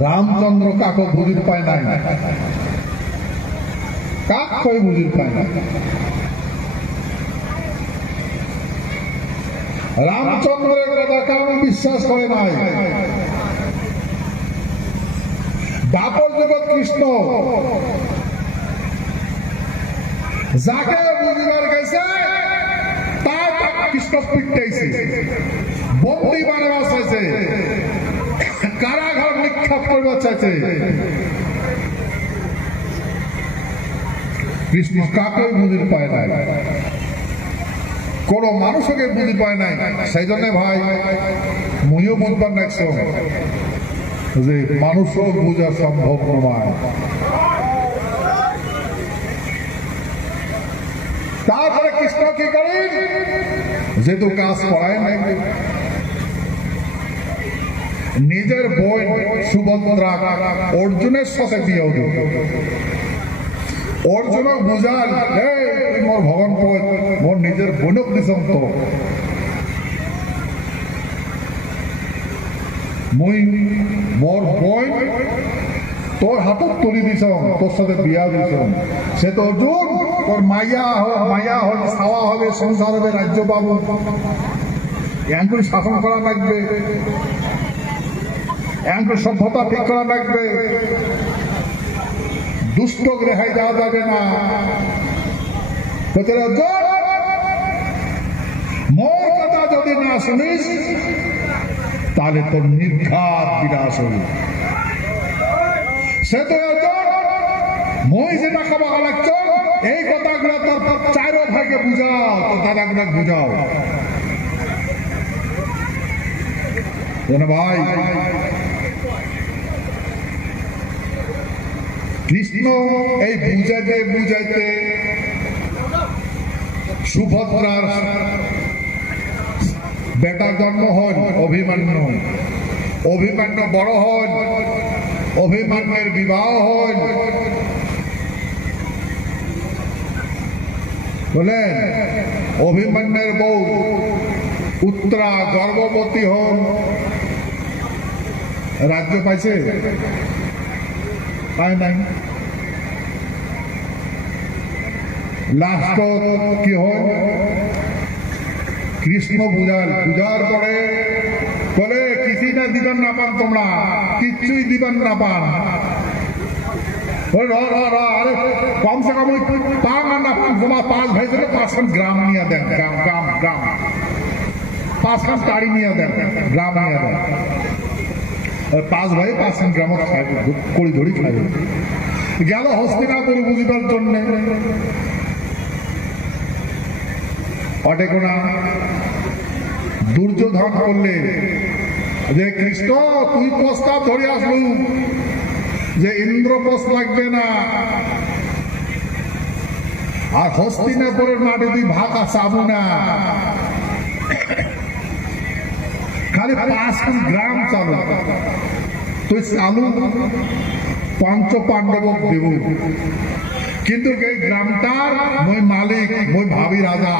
রামচন্দ্র কাকো বুঝির পায় নাই, কাকই বুঝির পায় না। রামচন্দ্রের কথা কেউ বিশ্বাস করে নাই। বাপর জগৎ কৃষ্ণ যাকে বুঝিবার গেছে তার কৃষ্ণ পিটাইছে, বন্দি বানাবার চাইছে, কারাগার নিক্ষেপ করবার চাইছে। কৃষ্ণ কাকে বুঝির পায় নাই, কোন মানুষকে বুঝি পায় নাই। সেই জন্য ভাই মুইও বুঝবার লাগছ যে মানুষও বুঝা সম্ভব নয়। তারপরে কৃষ্ণ কি করে, যেহেতু কাজ করায় নাই, নিজের বোন সুভদ্রা অর্জুনের সাথে বিয়ে দিল। অর্জুন বুঝাল মোর ভগবান মোর নিজের বোনক দিছম তো মুই মোর বোন তোর হাতত তুলি দিছম, তোর সাথে বিয়া দিছম। সে তো অর্জুন তোর মাইয়া হল, ছাওয়া হবে, সংসার হবে, রাজ্য পাবো, এঙ্কুর শাসন করা লাগবে, এঙ্কুর সভ্যতা ঠিক করা লাগবে, দুষ্ট রেহাই দেওয়া যাবে না। মোর কথা যদি না শুনিস তাহলে তোর নির্ঘাত বিনাশ হবে। সে তো মই যেটা খাওয়া লাগছ এই কথাগুলো তোর চারো ভাইকে বুঝাও, তোর দাদাগুলো বুঝাও। ভাই কৃষ্ণ এই বুঝাইতে বুঝাইতে সুভদ্রার বেটা জন্ম হন অভিমন্যু। অভিমন্যু বড় হন, অভিমন্যুর বিবাহ হন। বলেন অভিমন্যুর বউ উত্তরা গর্ভবতী হন, রাজ্য পাইছে পায় নাই। লাস্ট কি হয়, কৃষ্ণ বুঝার পরে বলে কিছু না দিবেন না পান, তোমরা কিচ্ছুই দিবেন না পান। আরে কমসে কম পান আর না পান, তোমার 5 ভাই ধরে 5খান গ্রাম নিয়ে দেন, গ্রাম 5খান তাড়ি নিয়ে দেন, গ্রাম নিয়ে দেন। 5 ভাই 5খান গ্রাম করি ধরি খাই গেল হস্তিনাপুর বুঝিবার জন্য। অটেকোনা দুর্যোধন করলে যে কৃষ্ণ তুই প্রস্তাব ধরে আসলু যে ইন্দ্রপ্রস্থ লাগবে না, আর হস্তিনাপুরের মাঠে তুই ভাকা চাবু না, খালি 5খান গ্রাম চালু, তুই চালু পঞ্চ পাণ্ডবক দেব, কিন্তু এই গ্রামটার মই মালিক, মই ভাবি রাজা।